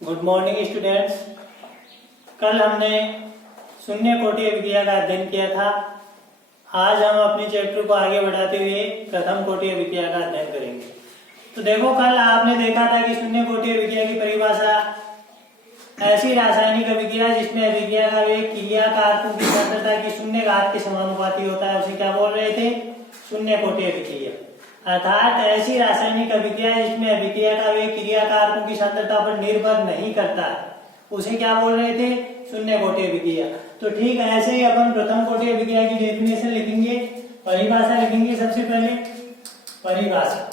Good morning students. कल हमने शून्य कोटि अभिक्रिया का अध्ययन किया था। आज हम अपने चैप्टर को आगे बढ़ाते हुए प्रथम कोटि अभिक्रिया का अध्ययन करेंगे। तो देखो, कल आपने देखा था कि शून्य कोटि अभिक्रिया की परिभाषा ऐसी रासायनिक अभिक्रिया जिसमें अभिक्रिया का वेग क्रिया कारकों की सांद्रता की शून्य घात के समानुपाती होता है, उसे क्या बोल रहे थे? शून्य कोटि अभिक्रिया। अर्थात ऐसी रासायनिक अभिक्रिया जिसमें अभिक्रिया का वेग क्रिया कारकों की सांद्रता पर निर्भर नहीं करता है, उसे क्या बोल रहे थे? शून्य कोटि अभिक्रिया। तो ठीक ऐसे ही अपन प्रथम कोटि अभिक्रिया की डेफिनेशन लिखेंगे, परिभाषा लिखेंगे। सबसे पहले परिभाषा,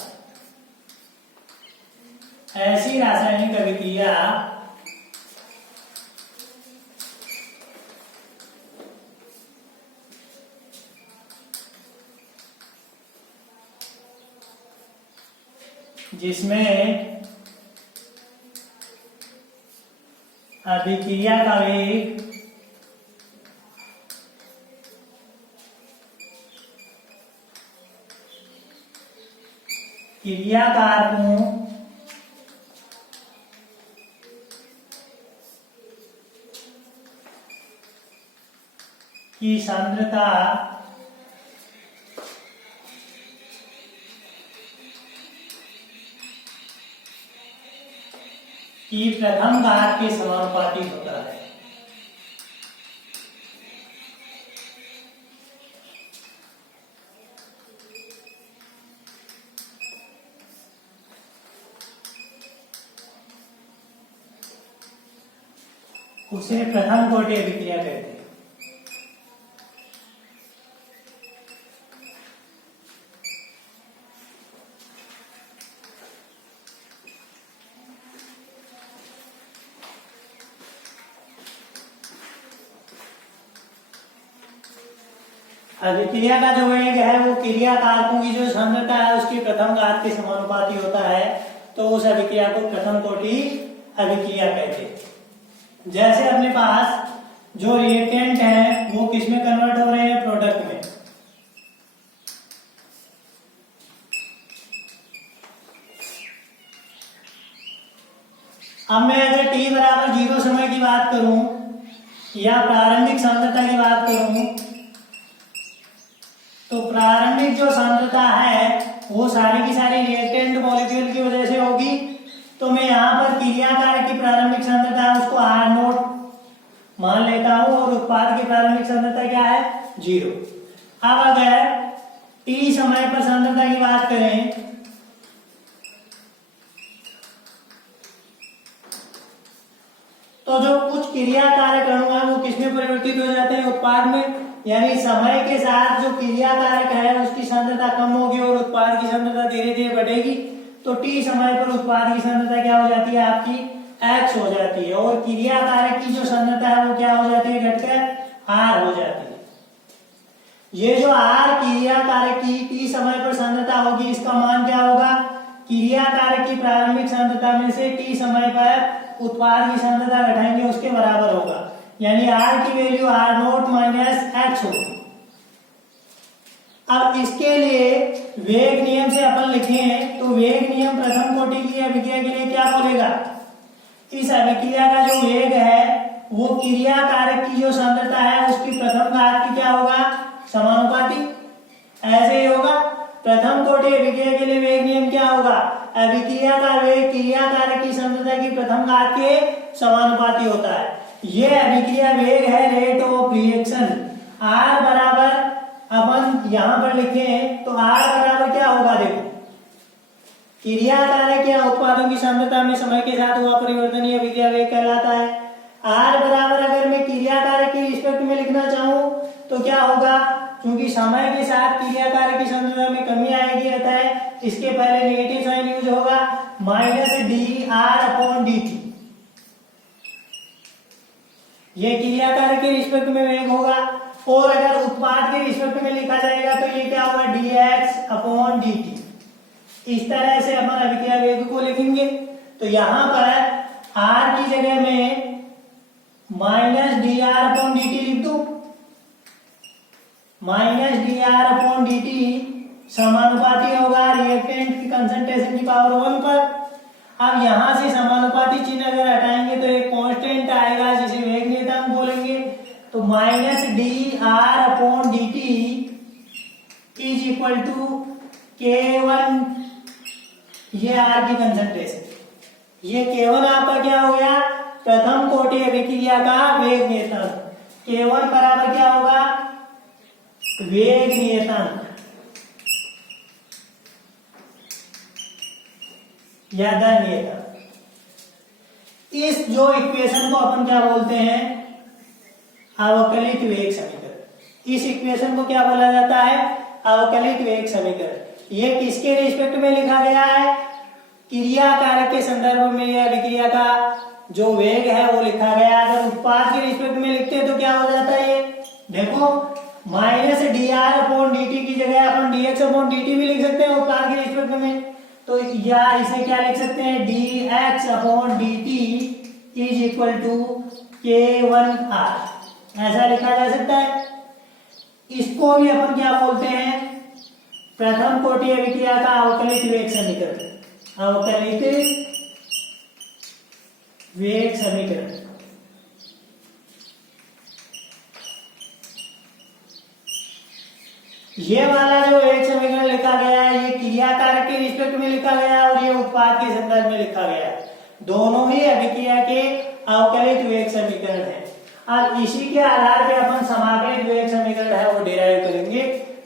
ऐसी रासायनिक अभिक्रिया जिसमें अभिक्रिया का वेग क्रिया कारकों की सांद्रता की प्रथम घात के समानुपाती होता है। उसे प्रथम कोटि अभिक्रिया कहते हैं। अभिक्रिया का जो वेग है वो क्रिया कारकों की जो सांद्रता है उसकी प्रथम घात के समानुपाती होता है, तो उस अभिक्रिया को प्रथम कोटि अभिक्रिया कहते हैं। जैसे अपने पास जो रिएक्टेंट है वो किसमें कन्वर्ट हो रहे हैं? प्रोडक्ट में। अब मैं अगर t बराबर 0 समय की बात करूं या प्रारंभिक सांद्रता की बात करूं, तो प्रारंभिक जो सांद्रता है वो सारी की सारी रिएक्टेंट मॉलिक्यूल की वजह से होगी। तो मैं यहाँ पर क्रिया कारक की प्रारंभिक सांद्रता है उसको R0 मान लेता हूं और उत्पाद की प्रारंभिक सांद्रता क्या है? 0। अब अगर t समय पर सांद्रता की बात करें तो जो कुछ क्रिया कारक अणु है वो किसमें परिवर्तित हो जाते हैं? उत्पाद में। यानी समय के साथ जो क्रिया कारक है उसकी सांद्रता कम होगी और उत्पाद की सांद्रता धीरे धीरे बढ़ेगी। तो t समय पर उत्पाद की सांद्रता क्या हो जाती है? आपकी x हो जाती है और क्रिया कारक की जो सांद्रता है वो क्या हो जाती है? घटकर r हो जाती है। ये जो r क्रिया कारक की t समय पर सांद्रता होगी, इसका मान क्या होगा? क्रिया कारक की प्रारंभिक सांद्रता में से t समय पर उत्पाद की सांद्रता घटाएंगे उसके बराबर होगा। यानी r की वैल्यू R0 माइनस x होगी। अब इसके लिए वेग नियम से अपन लिखें तो वेग नियम प्रथम कोटि की अभिक्रिया के लिए क्या बोलेगा? इस अभिक्रिया का जो वेग है वो क्रिया कारक की जो सांद्रता है उसकी प्रथम घात की क्या होगा? समानुपाती। ऐसे ही होगा। प्रथम कोटि अभिक्रिया के लिए वेग नियम क्या होगा? अभिक्रिया का वेग क्रिया कारक की सांद्रता की प्रथम घात के समानुपाती होता है। यह अभिक्रिया वेग है रेट ऑफ रिएक्शन। R बराबर अपन यहां पर लिखें तो R बराबर क्या होगा? देखो, क्रिया कारक या उत्पादों की सांद्रता में समय के साथ हुआ परिवर्तन ही अभिक्रिया वेग कहलाता है। R बराबर अगर मैं क्रिया कारक की रिस्पेक्ट में लिखना चाहूं तो क्या होगा? क्योंकि समय के साथ क्रिया कारक की सांद्रता में कमी आएगी, अतः इसके पहले नेगेटिव साइन यूज होगा, माइनस dR/dt। ये क्रिया कारक के रिस्पेक्ट में वेग होगा। और अगर उत्पाद के रिस्पेक्ट में लिखा जाएगा तो ये क्या होगा? dx/dt। इस तरह से अपन अभिक्रिया वेग को लिखेंगे। तो यहां पर r की जगह में माइनस dr/dt लिख दो। माइनस dr/dt समानुपाती होगा रिएक्टेंट की कंसंट्रेशन की पावर 1 पर। अब यहां से समानुपाती चिन्ह अगर हटाएंगे तो एक कांस्टेंट आएगा जिसे वेग नियतांक बोलेंगे। तो minus d r upon d t is equal to K1, ये आर की कंसंट्रेशन, ये K1 आपका क्या हो गया, प्रथम कोटि अभिक्रिया का वेग नियतांक। K1 बराबर क्या होगा, वेग नियतांक या दर नियतांक। इस जो इक्वेशन को अपन क्या बोलते हैं, अवकलित वेग समीकरण। इस इक्वेशन को क्या बोला जाता है, अवकलित वेग समीकरण। ये किसके रिस्पेक्ट में लिखा गया है, क्रिया कारक के संदर्भ में या अभिक्रिया का जो वेग है वो लिखा गया। अगर उत्पाद के रिस्पेक्ट में लिखते हैं तो क्या हो जाता है, ये देखो minus d r upon d t की जगह अपन d x upon d t भी लिख सकते हैं उत्पाद के रिस्पेक्ट में। तो या इसे क्या लिख सकते हैं, d x upon d t is equal to K1 R, ऐसा लिखा जा सकता है। इसको भी अपन क्या बोलते हैं, प्रथम कोटि अभिक्रिया का अवकलित वेग समीकरण। अवकलित वेग समीकरण। ये वाला जो वेग समीकरण लिखा गया है ये क्रिया कारक के रिस्पेक्ट में लिखा गया है और ये उत्पाद के संदर्भ में लिखा गया है। दोनों ही अभिक्रिया के अवकलित वेग समीकरण है। अब इसी के आधार पे अपन समाकलित वेग समीकरण है वो डिराइव करेंगे।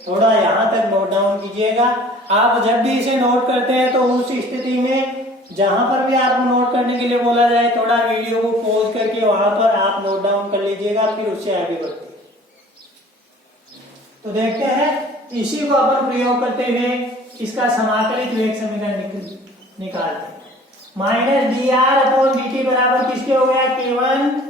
थोड़ा यहाँ तक नोट डाउन कीजिएगा। आप जब भी इसे नोट करते हैं तो उस स्थिति में जहां पर भी आपको नोट करने के लिए बोला जाए थोड़ा वीडियो को पॉज करके वहां पर आप नोट डाउन कर लीजिएगा, फिर उससे आगे बढ़ते। तो देखते हैं इसी को अपन प्रयोग करते हुए इसका समाकलित वेग समीकरण निकालते हैं। Minus d r upon d T बराबर किसके हो गया, K1,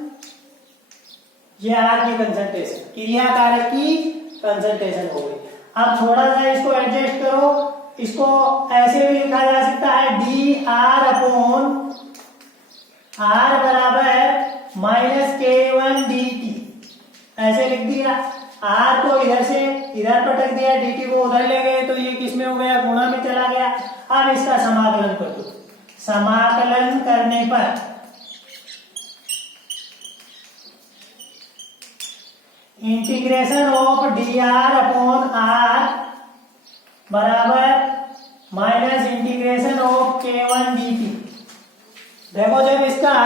ये आर की कंसंट्रेशन, क्रिया कारक की कंसंट्रेशन हो गई। अब थोड़ा सा इसको एडजस्ट करो, इसको ऐसे भी लिखा जा सकता है डी आर अपॉन आर बराबर माइनस K1 डी टी, ऐसे लिख दिया। आर को इधर से इधर पटक दिया, डी टी को उधर ले गए तो ये किसमें हो गया, गुणा में चला गया। अब इसका समाकलन कर दो। समाकलन करने पर integration of d r upon r बराबर minus integration of K1 d t. देखो जब इसका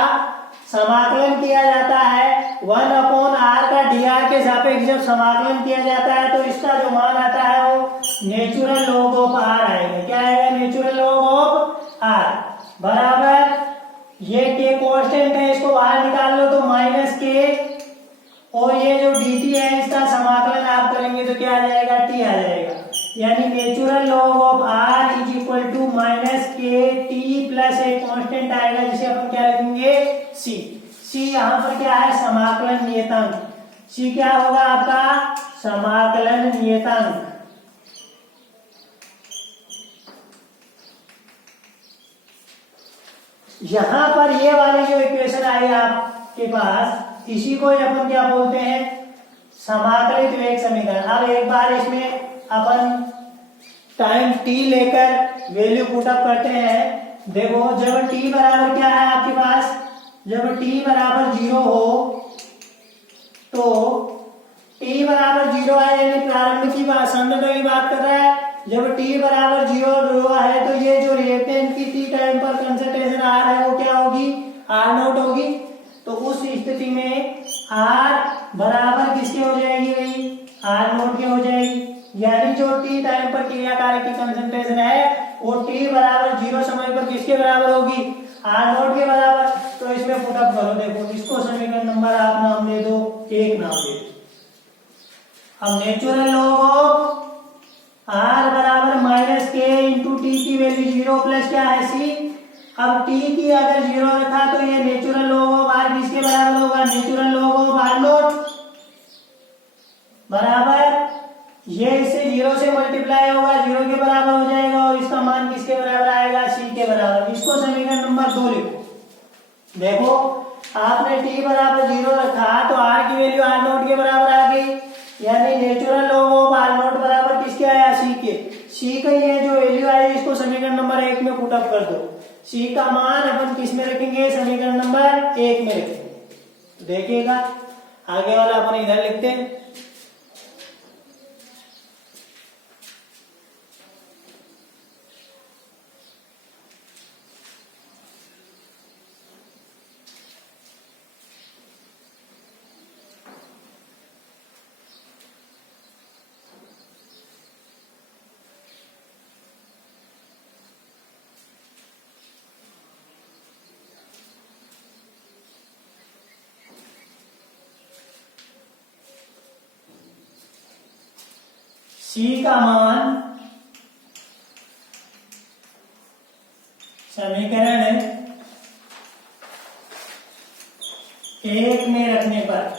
समाकलन किया जाता है 1 अपॉन आर का डी आर के सापेक्ष जब समाकलन किया जाता है तो इसका जो मान आता है वो नेचुरल लॉग ऑफ आर आएगा। क्या आएगा, नेचुरल लॉग ऑफ आर बराबर ये के कांस्टेंट है, इसको बाहर निकाल लो तो माइनस के, और ये जो डी टी है इसका समाकलन आप करेंगे तो क्या आ जाएगा, टी आ जाएगा। यानी natural log of r is equal to minus k t plus एक कांस्टेंट आएगा जिसे अपन क्या लिखेंगे, सी। सी यहाँ पर क्या है, समाकलन नियतांक। सी क्या होगा आपका, समाकलन नियतांक। यहां पर ये वाली जो इक्वेशन आई आपके पास, इसी को अपन क्या बोलते हैं, समाकलित वेग समीकरण। अब एक बार इसमें अपन टाइम t लेकर वैल्यू पुट अप करते हैं। देखो जब t बराबर क्या है आपके पास, जब t बराबर 0 हो तो t बराबर 0 है यानी प्रारंभ की बात, संदर्भ की बात कर रहा है। जब t बराबर 0 है तो ये जो रिएक्टेंट की t टाइम पर कंसंट्रेशन r है वो क्या होगी, r0 होगी। तो उस स्थिति में r बराबर किसके हो जाएगी भाई, r0 के हो जाएगी। यानी जो t टाइम पर क्रिया कारक की कंसंट्रेशन है वो t बराबर 0 समय पर किसके बराबर होगी, r0 के बराबर। तो इसमें पुटअप करो, देखो इसको समीकरण नंबर आप नाम दे दो, 1 नाम दे दो। अब नेचुरल लॉग ऑफ r बराबर माइनस के इंटू टी की वैल्यू 0 प्लस क्या है, c। अब t की अगर 0 रखा तो ये नेचुरल लॉग ऑफ r किसके बराबर होगा, नेचुरल लॉग ऑफ r0 बराबर ये इससे 0 से मल्टीप्लाई होगा, 0 के बराबर हो जाएगा और इसका मान किसके बराबर आएगा, c के बराबर। इसको समीकरण नंबर 2 लिखो। देखो आपने t बराबर 0 रखा तो r की वैल्यू r0 के बराबर आ गई, यानी नेचुरल लॉग ऑफ r0 बराबर किसके आया, c के। सी का ये जो वैल्यू आई इसको समीकरण नंबर 1 में पुट अप कर दो। सी का मान अपन किस में रखेंगे, समीकरण नंबर 1 में रखेंगे। तो देखिएगा आगे वाला अपन इधर लिखते हैं। सी का मान समीकरण 1 में रखने पर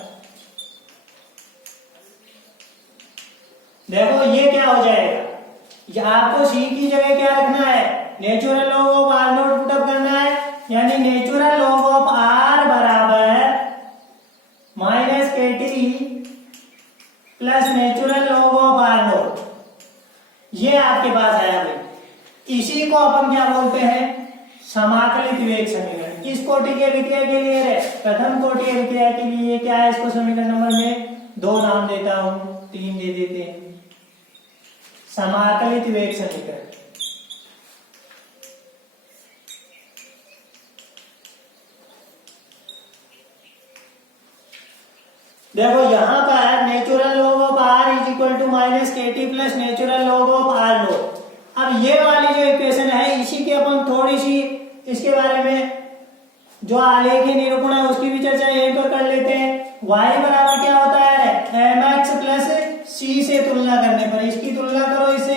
देखो ये क्या हो जाएगा, आपको सी की जगह क्या रखना है, natural log of r not put up करना है, यानी नेचुरल लॉग ऑफ आर बराबर minus k t plus natural log of r not. ये आपके पास आया भाई। इसी को अपन क्या बोलते हैं, समाकलित वेग समीकरण। किस कोटि के विक्रिया के लिए है, प्रथम कोटि के विक्रिया के लिए क्या है, इसको समीकरण नंबर में 2 नाम देता हूं, 3 दे देते हैं। समाकलित वेग समीकरण। देखो यहां पर natural log of r is equal to minus k t plus natural log of r naught. अब ये वाली जो इक्वेशन है इसी की अपन थोड़ी सी इसके बारे में जो आलेखीय निरूपण है उसकी भी चर्चा यहीं पर कर लेते हैं। y बराबर क्या होता है, mx प्लस c से तुलना करने पर, इसकी तुलना करो इसे,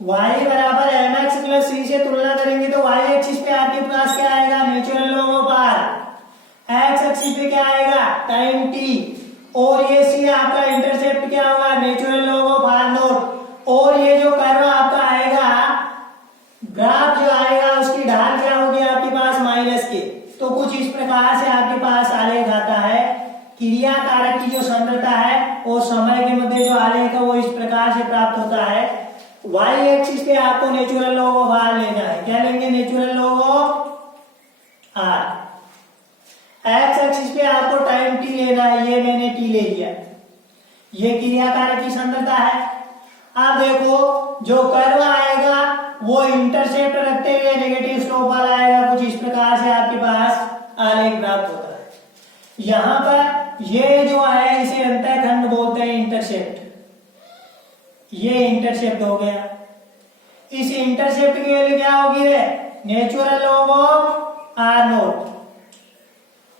y बराबर mx प्लस c से तुलना करेंगे तो y एक्सिस पे आपके पास क्या आएगा, natural log of r, x axis पे क्या आएगा, टाइम t, और ये c आपका इंटरसेप्ट क्या होगा, natural log of r not, और ये जो कर्व आपका आएगा, ग्राफ जो आएगा उसकी ढाल क्या होगी आपके पास, माइनस के। तो कुछ इस प्रकार से आपके पास आलेख आता है। क्रिया कारक की जो सांद्रता है और समय के मध्य जो आलेख है वो इस प्रकार से प्राप्त होता है। y एक्सिस पे आपको नेचुरल लॉग ऑफ r लेना है, क्या लेंगे, natural log of r। x axis पे आपको टाइम t लेना है, ये मैंने t ले लिया, ये क्रिया कारक की सांद्रता है। अब देखो जो कर्व आएगा वो इंटरसेप्ट रखते हुए नेगेटिव स्लोप वाला आएगा, कुछ इस प्रकार से आपके पास आलेख प्राप्त होता है। यहां पर ये जो है इसे अंतःखंड बोलते हैं, इंटरसेप्ट, ये इंटरसेप्ट हो गया। इस इंटरसेप्ट की वैल्यू क्या होगी, natural log of r not,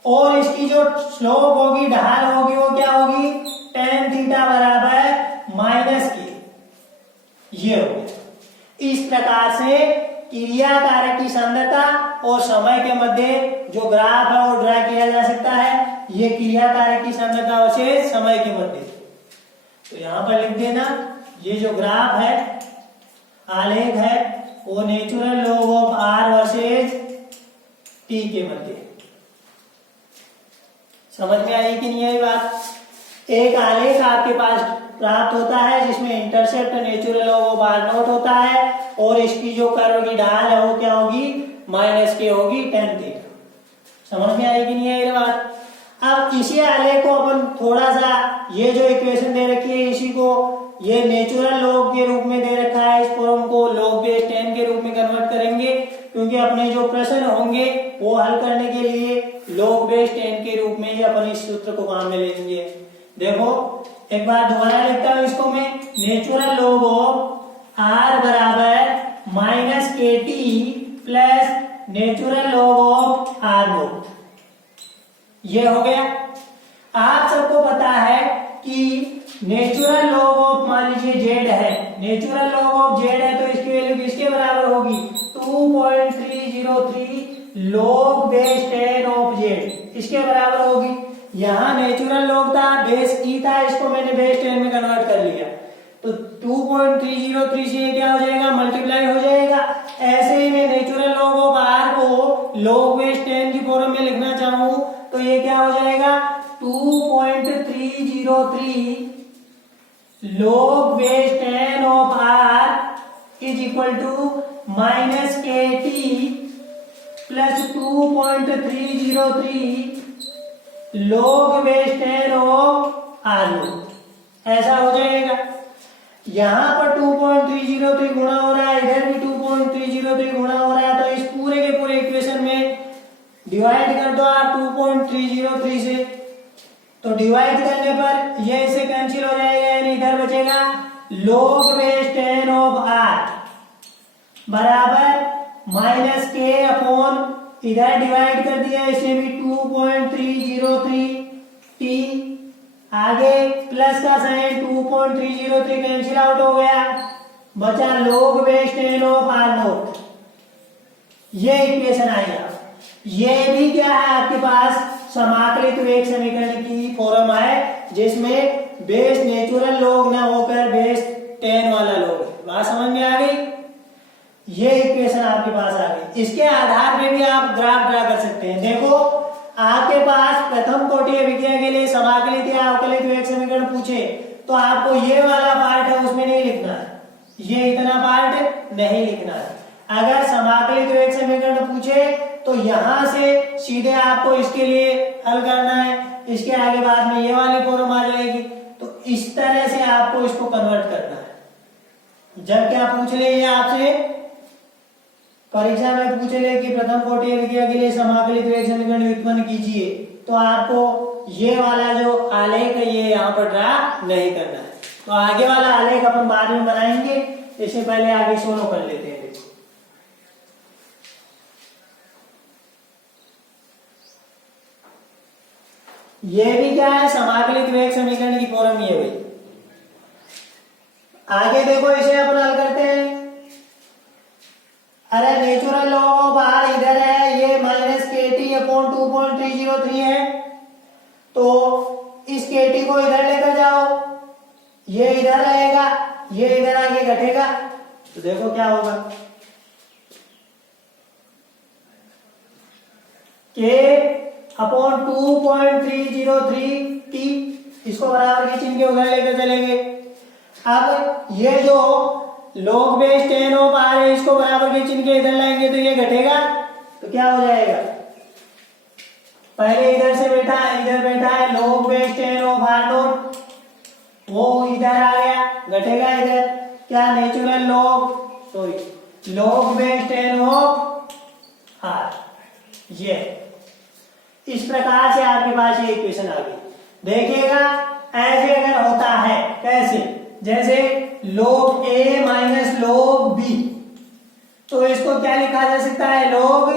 और इसकी जो स्लोप होगी, ढाल होगी, वो क्या होगी, tan थीटा बराबर माइनस के, ये हो गया। इस प्रकार से क्रिया कारक की सांद्रता और समय के मध्य जो ग्राफ है वो ड्रा किया जा सकता है। ये क्रिया कारक की सांद्रता और समय के मध्य, तो यहां पर लिख देना, ये जो ग्राफ है, आलेख है, वो natural log of are versus t के मध्य। समझ में आई कि नहीं आई बात। एक आलेख आपके पास प्राप्त होता है जिसमें intercept natural log of r not होता है, और इसकी जो कर्व की ढाल है वो क्या होगी, माइनस के होगी, tan थीटा। समझ में आई कि नहीं आई बात। अब इसी आलेख को अपन थोड़ा सा, ये जो इक्वेशन दे रखी है इसी को ये नेचुरल लॉग के रूप में दे रखा है, इस फॉर्म को लॉग बेस 10 के रूप में कन्वर्ट करेंगे, क्योंकि अपने जो प्रश्न होंगे वो हल करने के लिए लॉग बेस 10 के रूप में ही अपन इस सूत्र को काम में लेंगे। देखो एक बार दोबारा लिखता हूं इसको मैं, नेचुरल लॉग ऑफ आर बराबर minus k t plus natural log of r not, ये हो गया। आप सबको पता है कि नेचुरल लॉग ऑफ, मान लीजिए जेड है, नेचुरल लॉग ऑफ जेड है, तो इसकी वैल्यू किसके बराबर होगी, 2.303 लॉग बेस 10 ऑफ जेड, इसके बराबर होगी। यहाँ नेचुरल लॉग था, बेस ई था, इसको मैंने बेस 10 में कन्वर्ट कर लिया, तो 2.303 से क्या हो जाएगा, मल्टीप्लाई हो जाएगा। ऐसे ही मैं नेचुरल लॉग ऑफ आर को लॉग बेस 10 की फॉर्म में लिखना चाहूं तो ये क्या हो जाएगा, 2.303 log base tan of r is equal to minus kt plus 2.303 log base tan of r naught, ऐसा हो जाएगा। यहां पर 2.303 गुणा हो रहा है, इधर भी 2.303 गुणा हो रहा है, तो इस पूरे के पूरे इक्वेशन में डिवाइड कर दो आप 2.303 से, तो डिवाइड करने पर ये इससे कैंसिल हो जाएगा, यानी इधर बचेगा log base tan of r बराबर माइनस के अपॉन, इधर डिवाइड कर दिया इसे भी 2.303 t, आगे प्लस का साइन 2.303 कैंसिल आउट हो गया, बचा log base tan of r naught। ये इक्वेशन आएगा। ये भी क्या है आपके पास समाकलित वेग समीकरण की फॉर्म है, जिसमें बेस नेचुरल लॉग ना होकर बेस टेन वाला लॉग है। बात समझ में आ गई? ये इक्वेशन आपके पास आ गई। इसके आधार पे भी आप ग्राफ ड्रा कर सकते हैं। देखो आपके पास प्रथम कोटि विक्रिया के लिए समाकलित या अवकलित वेग समीकरण पूछे तो आपको ये वाला पार्ट है उसमें नहीं लिखना है, ये इतना पार्ट नहीं लिखना है। अगर समाकलित वेग समीकरण पूछे तो यहां से सीधे आपको इसके लिए हल करना है, इसके आगे बाद में ये वाली फॉर्म आ जाएगी, तो इस तरह से आपको इसको कन्वर्ट करना है। जब क्या पूछ ले ये आपसे परीक्षा में पूछ ले कि प्रथम कोटि विक्रिया के लिए समाकलित वेग समीकरण व्युत्पन्न कीजिए, तो आपको ये वाला जो आलेख है ये यहाँ पर ड्रा नहीं करना है। तो आगे वाला आलेख अपन बाद में बनाएंगे, इससे पहले आगे सोल्व कर लेते हैं। देखो ये भी क्या है समाकलित वेग समीकरण की फॉर्म ये हुई। आगे देखो इसे अपन हल करते हैं। अरे नेचुरल लॉग ऑफ आर इधर है, ये माइनस के टी अपॉन 2.303 है, तो इस के टी को इधर लेकर जाओ, ये इधर रहेगा, ये इधर आगे घटेगा, तो देखो क्या होगा, के अपॉन 2.303 टी, इसको बराबर के चिन्ह के उधर लेकर चलेंगे। अब ये जो log base tan of r है इसको बराबर के चिन्ह के इधर लाएंगे तो ये घटेगा, तो क्या हो जाएगा, पहले इधर से बैठा है log base tan of r naught, वो इधर आ गया, घटेगा इधर, क्या natural log base tan of r। ये इस प्रकार से आपके पास ये इक्वेशन आ गई। देखिएगा ऐसे अगर होता है कैसे, जैसे log a minus log b, तो इसको क्या लिखा जा सकता है, log a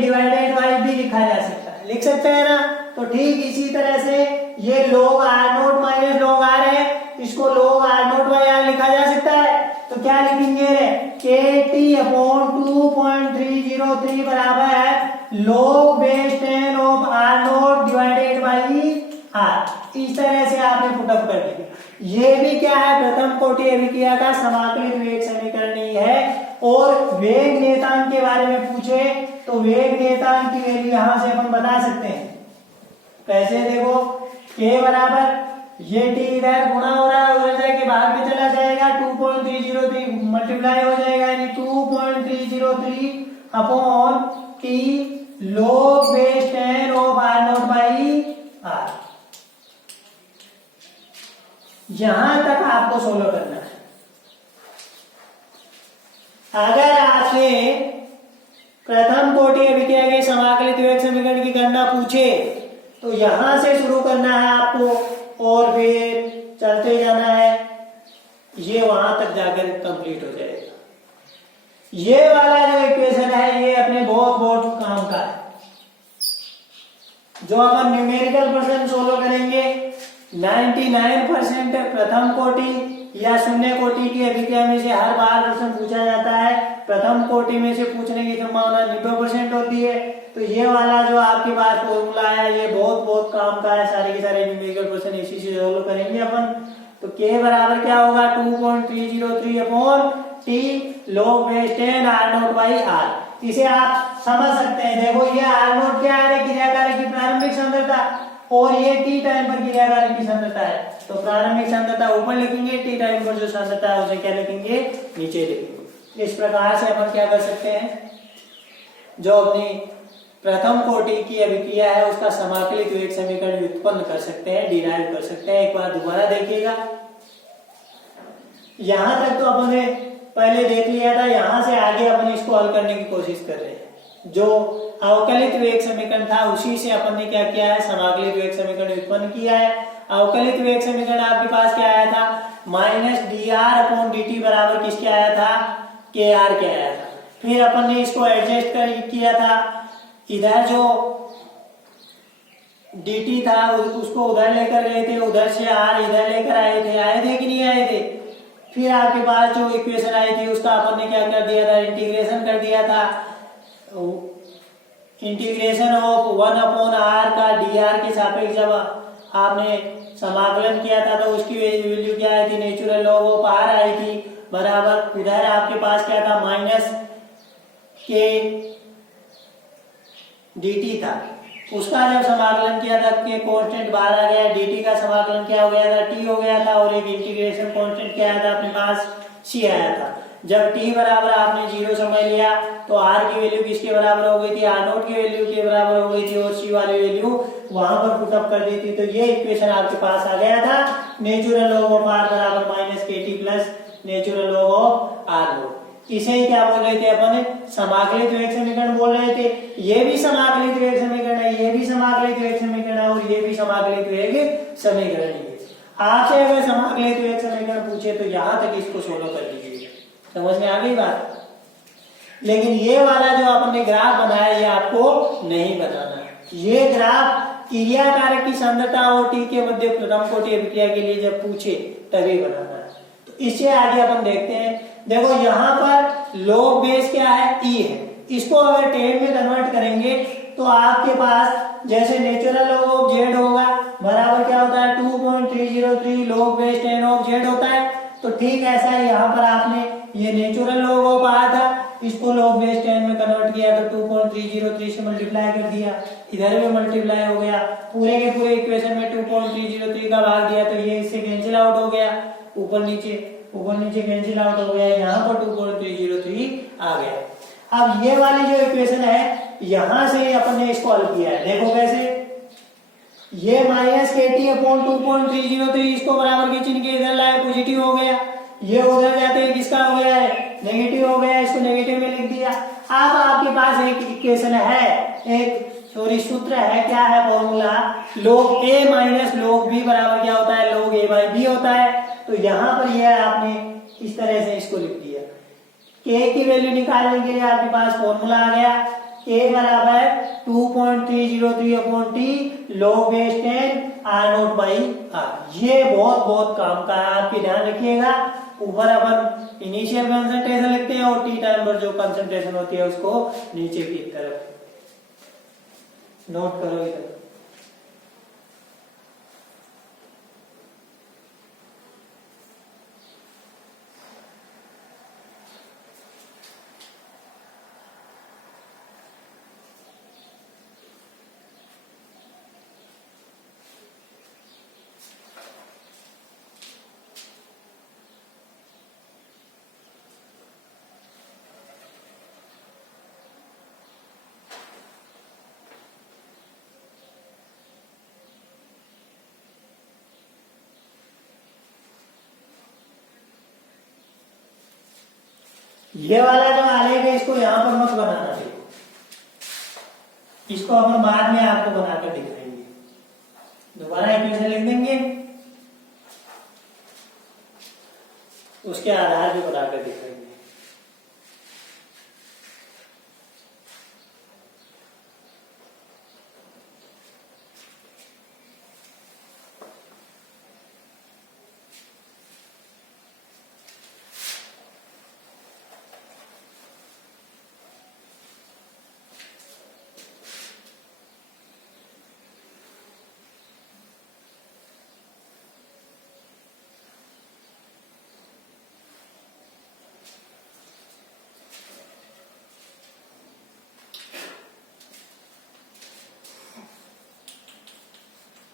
divided by b लिखा जा सकता है, लिख सकते हैं ना। तो ठीक इसी तरह से ये log r note minus log r है, इसको log r note by r लिखा जा सकता है। तो क्या लिखेंगे, kt अपॉन 2.303 बराबर है log base tan of r note divided by r। इस तरह से आपने पुटअप कर दिया। ये भी क्या है, प्रथम कोटि अभिक्रिया का समाकलित वेग समीकरण ही है। और वेग नियतांक के बारे में पूछे तो वेग नियतांक की वैल्यू यहां से अपन बता सकते हैं। कैसे, देखो k बराबर ये t इधर गुणा हो रहा है, उधर जाके भाग में चला जाएगा, 2.303 मल्टीप्लाई हो जाएगा, यानी 2.303 upon t log base tan of r naught by r। यहां तक आपको सोल्व करना है। अगर आपने प्रथम कोटि अभिक्रिया के समाकलित वेग समीकरण की गणना पूछे तो यहां से शुरू करना है आपको और फिर चलते जाना है, ये वहां तक जाकर कंप्लीट हो जाएगा। ये वाला जो इक्वेशन है ये अपने बहुत काम का है। जो अपन न्यूमेरिकल पर्सन सोल्व करेंगे 99% प्रथम कोटि या शून्य कोटि की अभिक्रिया में से हर बार प्रश्न पूछा जाता है। प्रथम कोटि में से पूछने की संभावना 90% होती है। तो ये वाला जो आपके पास फॉर्मूला है ये बहुत काम का है। सारे के सारे न्यूमेरिकल पर्सन इसी से सोल्व करेंगे अपन। तो k बराबर क्या होगा, 2.303 upon t log base tan r naught by r। इसे आप समझ सकते हैं। देखो ये r naught क्या है, क्रियाकारक की प्रारंभिक सांद्रता, और ये टी टाइम पर क्रिया कार्य की सांद्रता है, तो प्रारंभिक सांद्रता ऊपर लिखेंगे, टी टाइम पर जो सांद्रता है उसे क्या लिखेंगे, नीचे लिखेंगे। इस प्रकार से अपन क्या कर सकते हैं, जो अपनी प्रथम कोटि की अभिक्रिया है उसका समाकलित वेग समीकरण उत्पन्न कर सकते हैं, डिराइव कर सकते हैं। एक बार दोबारा देखिएगा, यहां तक तो अपन ने पहले देख लिया था, यहां से आगे अपन इसको हल करने की कोशिश कर रहे हैं। जो अवकलित वेग समीकरण था उसी से अपन ने क्या किया है, समाकलित वेग समीकरण उत्पन्न किया है। अवकलित वेग समीकरण आपके पास क्या आया था, माइनस dr/dt बराबर किसके आया था, kr के आया था। फिर अपन ने इसको एडजस्ट किया था, इधर जो dt था उसको उधर लेकर गए थे, उधर से r इधर लेकर आए थे कि नहीं आए थे। फिर आपके पास जो इक्वेशन आई थी उसका अपन ने क्या कर दिया था, इंटीग्रेशन कर दिया था। इंटीग्रेशन ऑफ 1/r का dr के सापेक्ष जब आपने समाकलन किया था तो उसकी वैल्यू क्या आई थी, नेचुरल लॉग ऑफ r आई थी, बराबर इधर आपके पास क्या था, माइनस के dt था। उसका जब समाकलन किया था के कांस्टेंट बाहर आ गया, dt का समाकलन क्या हो गया था, t हो गया था, और एक इंटीग्रेशन कांस्टेंट क्या आया था अपने पास, c आया था। जब t बराबर आपने 0 समझ लिया तो r की वैल्यू किसके बराबर हो गई थी, r0 की वैल्यू के बराबर हो गई थी, और c वाली वैल्यू वहां पर पुट अप कर दी थी। तो ये इक्वेशन आपके पास आ गया था, नेचुरल लॉग ऑफ r बराबर minus kt plus natural log of r0। इसे ही क्या बोल रहे थे अपन, समाकलित वेग समीकरण बोल रहे थे। ये भी समाकलित वेग समीकरण है, ये भी समाकलित वेग समीकरण है, और ये भी समाकलित वेग समीकरण है। आपसे अगर समाकलित वेग समीकरण पूछे तो यहां तक इसको सोल्व कर लीजिए, समझ में आ गई बात। लेकिन ये वाला जो आपने ग्राफ बनाया ये आपको नहीं बनाना, ये ग्राफ क्रिया कारक की सांद्रता और टी के मध्य प्रथम कोटि अभिक्रिया के लिए जब पूछे तभी बनाना है। तो इससे आगे अपन देखते हैं। देखो यहाँ पर लॉग बेस क्या है, ई है, इसको अगर टेन में कन्वर्ट करेंगे तो आपके पास जैसे नेचुरल लॉग ऑफ जेड होगा बराबर क्या होता है, 2.303 लॉग बेस 10 ऑफ जेड होता है। तो ठीक ऐसा है, यहाँ पर आपने ये नेचुरल लॉग ऑफ आया था, इसको लॉग बेस 10 में कन्वर्ट किया तो 2.303 से मल्टीप्लाई कर दिया, इधर भी मल्टीप्लाई हो गया, पूरे के पूरे इक्वेशन में 2.303 का भाग दिया तो ये इससे कैंसिल आउट हो गया, ऊपर नीचे कैंसिल आउट हो गया, यहाँ पर 2.303 आ गया। अब ये वाली जो इक्वेशन है यहां से अपन ने इसको हल किया है, देखो कैसे, ये माइनस kt अपॉन 2.303 इसको बराबर के चिन्ह के इधर लाए, पॉजिटिव हो गया, ये उधर जाते हैं किसका हो गया है, नेगेटिव हो गया, इसको नेगेटिव में लिख दिया। अब आपके पास एक इक्वेशन है, एक सूत्र है, क्या है formula, log a minus log b बराबर क्या होता है, log a बाई b होता है। तो यहाँ पर यह आपने इस तरह से इसको लिख दिया, k की वैल्यू निकालने के लिए आपके पास फॉर्मूला आ गया, a बराबर 2.303 upon t log base 10 r0 by r। ये बहुत काम का है, आपके ध्यान रखिएगा। ऊपर अपन इनिशियल कंसंट्रेशन लिखते हैं और टी टाइम पर जो कंसंट्रेशन होती है उसको नीचे की तरफ नोट करो इधर। ये वाला जो आलेख है इसको यहां पर मत बनाना चाहिए, इसको अपन बाद में आपको बनाकर दिखाएंगे। दोबारा इक्वेशन लिख देंगे, उसके आधार पे बनाकर दिखाएंगे।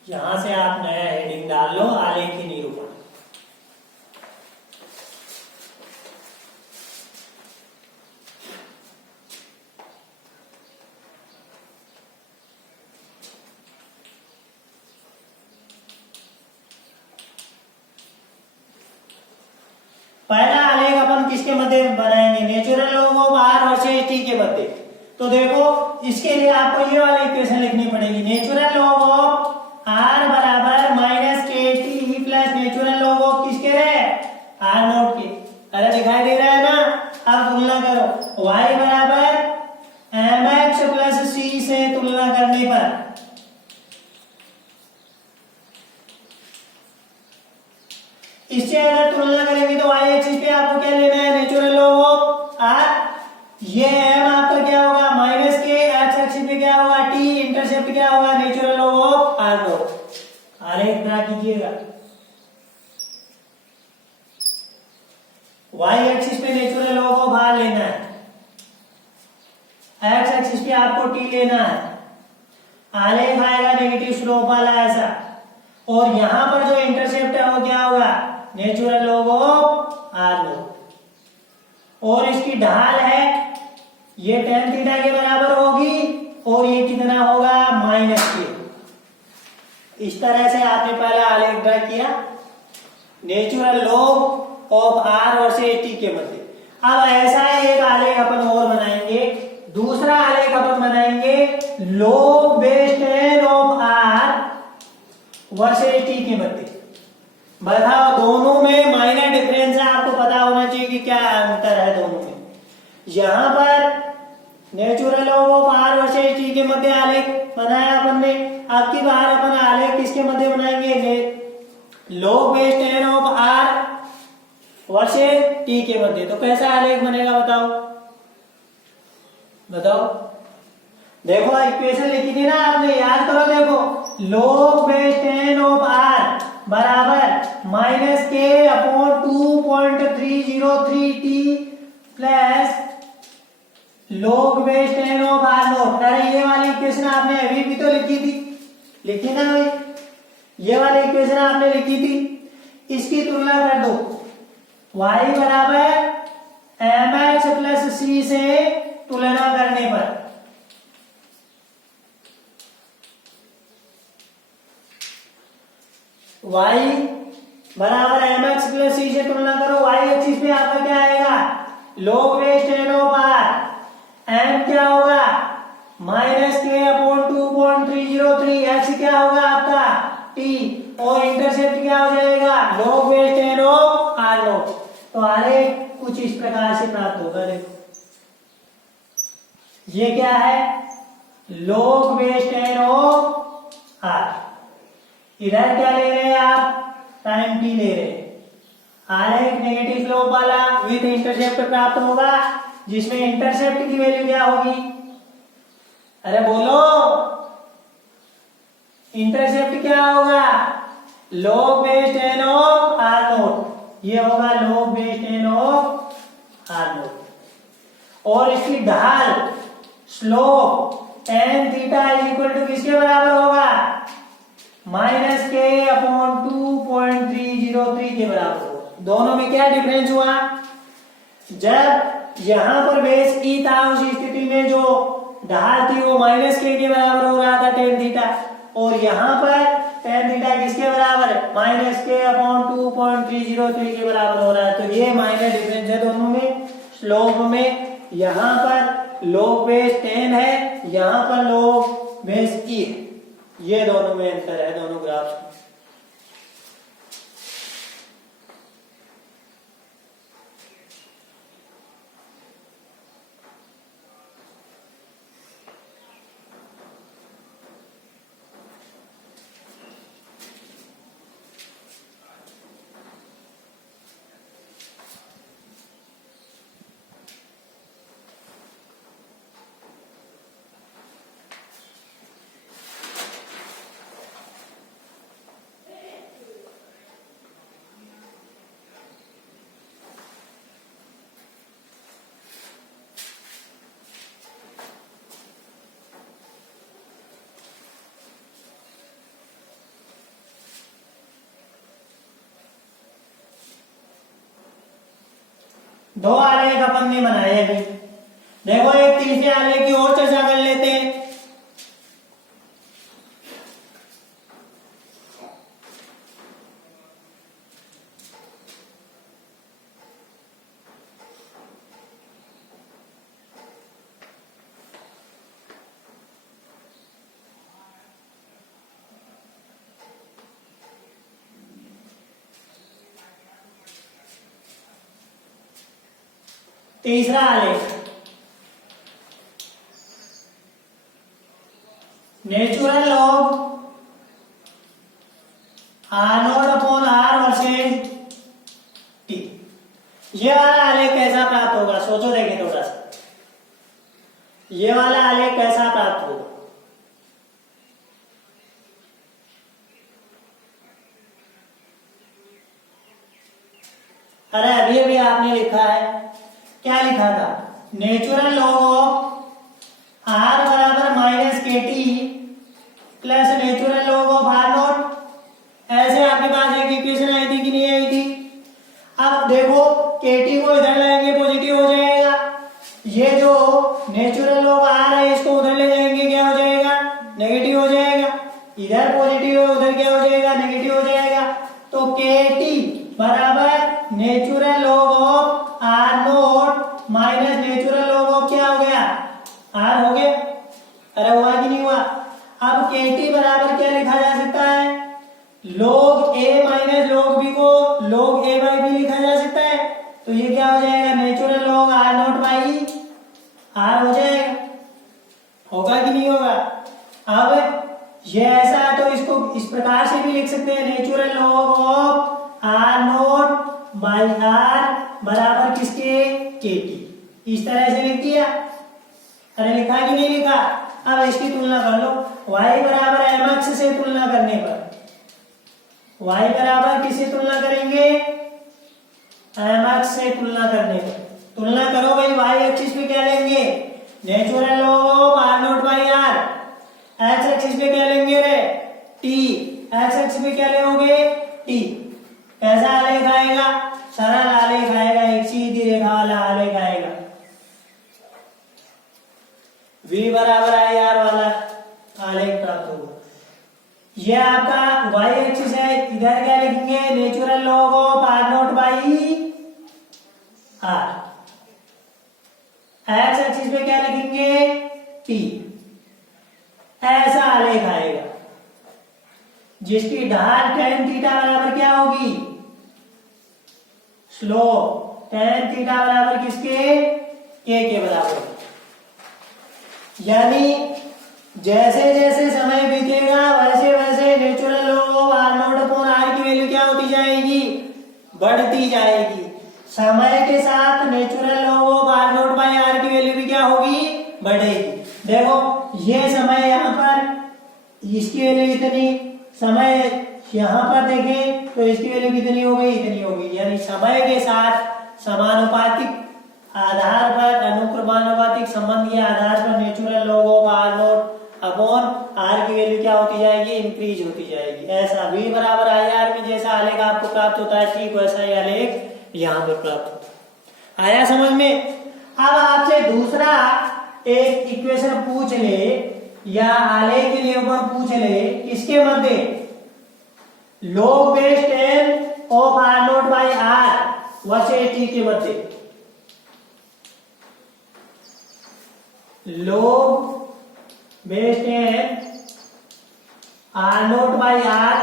यहां से आप नया हेडिंग डाल लो, आलेख की निरूपण। पहला आलेख अपन किसके मध्य बनाएंगे? Natural log of are versus t के मध्य। तो देखो इसके लिए आपको ये वाली इक्वेशन लिखनी पड़ेगी। नेचुरल लॉग ऑफ आर बराबर minus k t plus natural log of किसके है? आर नोट के। अरे दिखाई दे रहा है ना? अब तुलना करो, y बराबर mx प्लस c से तुलना करने पर इससे अगर तुलना करेंगे तो y एक्सिस पे आपको क्या लेना है? Natural log of r. ये m आपका क्या होगा? माइनस के। x एक्सिस पे क्या होगा? t। इंटरसेप्ट क्या होगा? Natural log of r not. आलेख ड्रा कीजिएगा। y एक्सिस पे नेचुरल लॉग ऑफ आर लेना है, x एक्सिस पे आपको t लेना है। आलेख आएगा नेगेटिव स्लोप वाला ऐसा, और यहां पर जो इंटरसेप्ट है वो क्या होगा? Natural log of r not. और इसकी ढाल है ये tan थीटा के बराबर होगी, और ये कितना होगा? माइनस के। इस तरह से आपने पहला आलेख ड्रा किया natural log of are versus t के मध्य। अब ऐसा एक आलेख अपन और बनाएंगे। दूसरा आलेख अपन बनाएंगे log base tan of are versus t के मध्य। बताओ दोनों में माइनर डिफरेंस है, आपको पता होना चाहिए कि क्या अंतर है दोनों में। यहां पर natural log of are versus t के मध्य आलेख बनाया अपन ने। अब की बार अपन आलेख किसके मध्य बनाएंगे? Log base tan of are versus t के मध्य। तो कैसा आलेख बनेगा बताओ? बताओ। देखो इक्वेशन लिखी थी ना आपने, याद करो। देखो log base tan of are बराबर minus k upon 2.303 t plus log base tan of r not. अरे ये वाली इक्वेशन आपने अभी भी तो लिखी थी, लिखी ना भाई? ये वाली इक्वेशन आपने लिखी थी, इसकी तुलना कर दो। y बराबर mx प्लस c से तुलना करने पर y बराबर mx प्लस c से तुलना करो। y एक्सिस पे आपका क्या आएगा? Log base tan of r. m क्या होगा? Minus k upon 2.303। x क्या होगा आपका? t। और इंटरसेप्ट क्या हो जाएगा? Log base tan of r not. तो आलेख कुछ इस प्रकार से प्राप्त होगा। देखो ये क्या है? Log base tan of r. इधर क्या ले रहे हैं आप? टाइम टी ले रहे हैं। आलेख नेगेटिव स्लोप वाला विथ इंटरसेप्ट प्राप्त होगा, जिसमें इंटरसेप्ट की वैल्यू क्या होगी? अरे बोलो, इंटरसेप्ट क्या होगा? Log base tan of r not. ये होगा log base tan of r not. और इसकी ढाल slope tan theta is equal to किसके बराबर होगा? माइनस के अपॉन 2.303 के बराबर होगा। दोनों में क्या डिफरेंस हुआ? जब यहां पर बेस ई था उस स्थिति में जो ढाल थी वो माइनस के बराबर हो रहा था tan थीटा, और यहां पर tan थीटा किसके बराबर है? माइनस के अपॉन 2.303 के बराबर हो रहा है। तो ये माइनर डिफरेंस है दोनों में। स्लोप में यहां पर लॉग बेस tan है, यहां पर लॉग बेस ई है। ये दोनों में अंतर है, दोनों ग्राफ्स में। दो आलेख अपन ने बनाए अभी। देखो एक तीसरे आलेख की और चर्चा कर लेते हैं। तीसरा आलेख natural log r not upon R versus T. ये वाला आलेख कैसा प्राप्त होगा, सोचो देखें थोड़ा सा। ये वाला आलेख कैसा प्राप्त होगा? अरे अभी अभी आपने लिखा है, क्या लिखा था? नेचुरल लॉग ऑफ आर बराबर minus k t plus natural log of r not. ऐसे आपके पास एक इक्वेशन आई थी कि नहीं आई थी? अब देखो के टी को इधर लाएंगे पॉजिटिव हो जाएगा, ये जो नेचुरल लॉग आर है इसको उधर ले जाएंगे क्या हो जाएगा? नेगेटिव हो जाएगा। इधर पॉजिटिव है उधर क्या हो जाएगा? नेगेटिव हो जाएगा। तो के टी बराबर natural log of r not minus natural log of क्या हो गया? आर हो गया। अरे हुआ कि नहीं हुआ? अब के टी बराबर क्या लिखा जा सकता है? Log a minus log b को लॉग ए बाई बी लिखा जा सकता है। तो ये क्या हो जाएगा? Natural log r not by r हो जाएगा। होगा कि नहीं होगा? अब ये ऐसा है तो इसको इस प्रकार से भी लिख सकते हैं, natural log of r not by r बराबर किसके? के टी। इस तरह से लिख दिया। अरे लिखा कि नहीं लिखा? अब इसकी तुलना कर लो। y बराबर एम एक्स से तुलना करने पर y बराबर किससे तुलना करेंगे? एम एक्स से तुलना करने पर। तुलना करो भाई, y एक्सिस पे क्या लेंगे? Natural log of r not by r. X axis पे क्या लेंगे रे? टी। एक्स एक्सिस पे क्या लेोगे? टी। कैसा आलेख आएगा? सरल आलेख आएगा, एक सीधी रेखा वाला आलेख आएगा। v बराबर आई आर वाला आलेख प्राप्त होगा। ये आपका y एक्सिस है, इधर क्या लिखेंगे? Natural log of r not by r. X axis पे क्या लिखेंगे? t। ऐसा आलेख आएगा जिसकी ढाल tan थीटा बराबर क्या होगी? स्लोप tan थीटा बराबर किसके? के बराबर। यानी जैसे जैसे समय बीतेगा वैसे वैसे natural log of r not upon r की वैल्यू क्या होती जाएगी? बढ़ती जाएगी। समय के साथ natural log of r not by r की वैल्यू भी क्या होगी? बढ़ेगी। देखो ये समय यहाँ पर इसकी वैल्यू इतनी, समय यहाँ पर देखें तो इसकी वैल्यू कितनी हो गई? इतनी हो गई। यानी समय के साथ समानुपातिक आधार पर, अनुक्रमानुपातिक संबंध के आधार पर natural log of r not upon r की वैल्यू क्या होती जाएगी? इंक्रीज होती जाएगी। ऐसा v बराबर आई आर में जैसा आलेख आपको प्राप्त होता है, ठीक वैसा ही आलेख यहाँ पर प्राप्त होता है। आया समझ में? अब आपसे दूसरा एक इक्वेशन पूछ ले या आलेख के निरूपण पूछ ले, किसके मध्य? Log base 10 of r not by r versus t के मध्य। log base 10 r naught by r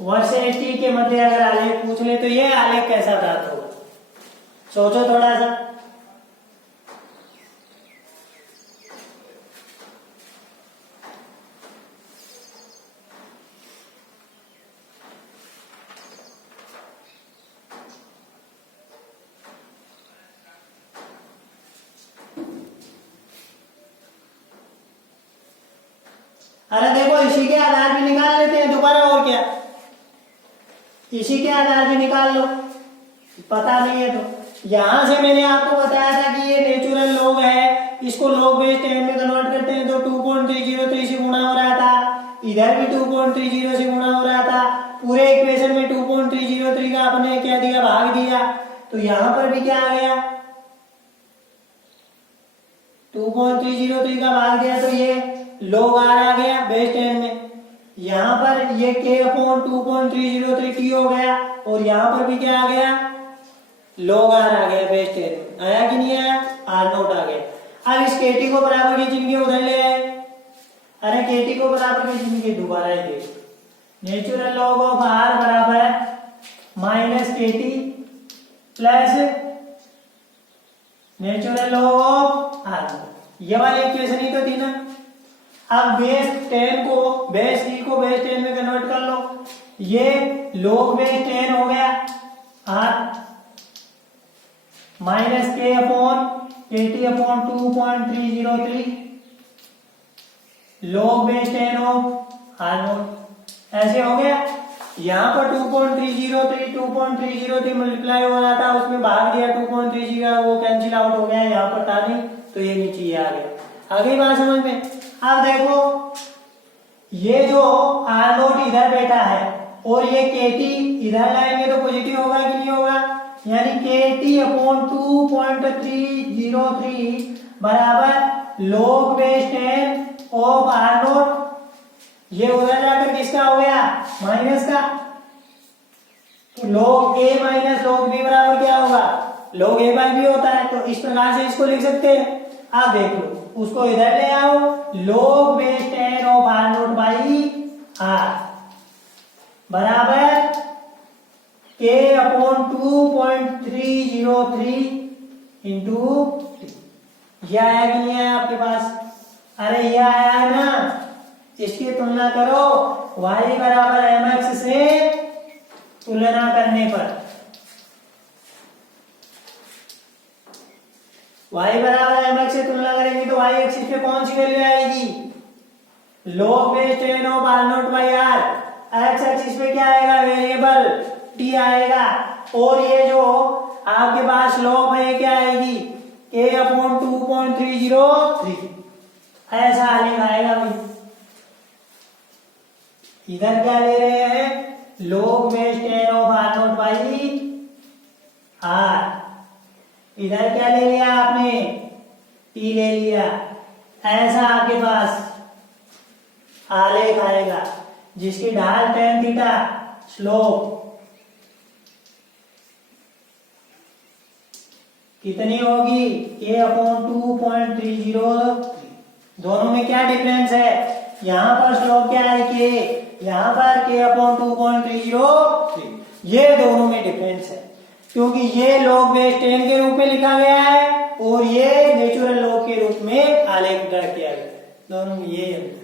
versus t के मध्य अगर आलेख पूछ ले तो ये आलेख कैसा प्राप्त होगा? सोचो थोड़ा सा। अरे देखो इसी के आधार पे निकाल लेते हैं दोबारा, और क्या? इसी के आधार पे निकाल लो, पता नहीं है तो। यहां से मैंने आपको बताया था कि ये नेचुरल लॉग है, इसको लॉग बेस 10 में कन्वर्ट करते हैं तो 2.303 से गुणा हो रहा था, इधर भी 2.30 से गुणा हो रहा था, पूरे इक्वेशन में 2.303 का आपने क्या दिया? भाग दिया। तो यहां पर भी क्या आ गया, 2.303 का भाग दिया तो ये log r आ गया बेस 10 में। यहां पर ये k अपॉन 2.303 t हो गया और यहां पर भी क्या आ गया, log r आ गया बेस 10 में। आया कि नहीं आया, r नोट आ गया। अब इस kt को बराबर के चिन्ह के उधर ले आए। अरे kt को बराबर के चिन्ह के दोबारा ही देख, नेचुरल लॉग ऑफ r बराबर minus kt plus natural log of r। ये वाली इक्वेशन ही तो थी ना। अब बेस 10 को बेस 3 को बेस 10 में कन्वर्ट कर लो, ये log बेस 10 हो गया r minus k upon kt upon 2.303 log base 10 of r note. ऐसे हो गया। यहाँ पर 2.303 मल्टीप्लाई हो रहा था, उसमें भाग दिया 2.30 का, वो कैंसिल आउट हो गया, यहाँ पर था नहीं तो ये नीचे आ गया। आ गई बात समझ में। अब देखो ये जो r नोट इधर बैठा है और ये kt इधर लाएंगे तो पॉजिटिव होगा कि नहीं होगा, यानी kt अपॉन 2.303 बराबर log base 10 of r note. ये उधर जाकर किसका हो गया, माइनस का। तो log a minus log b बराबर क्या होगा, log a बाई b होता है। तो इस प्रकार से इसको लिख सकते हैं। आप देख लो, उसको इधर ले आओ, log base 10 of r note by r बराबर k अपॉन 2.303 इंटू t। यह आया कि नहीं आया आपके पास, अरे यह आया है ना। इसकी तुलना करो y बराबर mx से तुलना करने पर, y बराबर mx से तुलना करेंगे तो y एक्सिस पे कौन सी वैल्यू आएगी, log base 10 of r note by r। x axis पे क्या आएगा, वेरिएबल t आएगा, और ये जो आपके पास log है क्या आएगी, k अपॉन 2.303। ऐसा आलेख आएगा भाई। इधर क्या ले रहे हैं, log base 10 of r note by r। इधर क्या ले लिया आपने, t ले लिया। ऐसा आपके पास आलेख आएगा जिसकी ढाल tan थीटा, स्लोप कितनी होगी, k अपॉन 2.303। दोनों में क्या डिफरेंस है, यहां पर स्लोप क्या है k, यहां पर k अपॉन 2.303। ये दोनों में डिफरेंस है क्योंकि ये log बेस 10 के रूप में लिखा गया है और ये नेचुरल लॉग के रूप में आलेख ड्रा किया गया है। दोनों में ये है।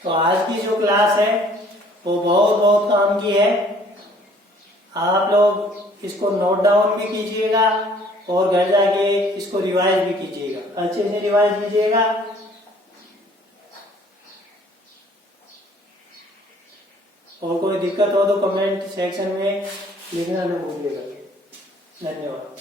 तो आज की जो क्लास है वो बहुत बहुत काम की है। आप लोग इसको नोट डाउन भी कीजिएगा और घर जाके इसको रिवाइज भी कीजिएगा, अच्छे से रिवाइज कीजिएगा। और कोई दिक्कत हो तो कमेंट सेक्शन में लिखना न भूलिएगा। धन्यवाद।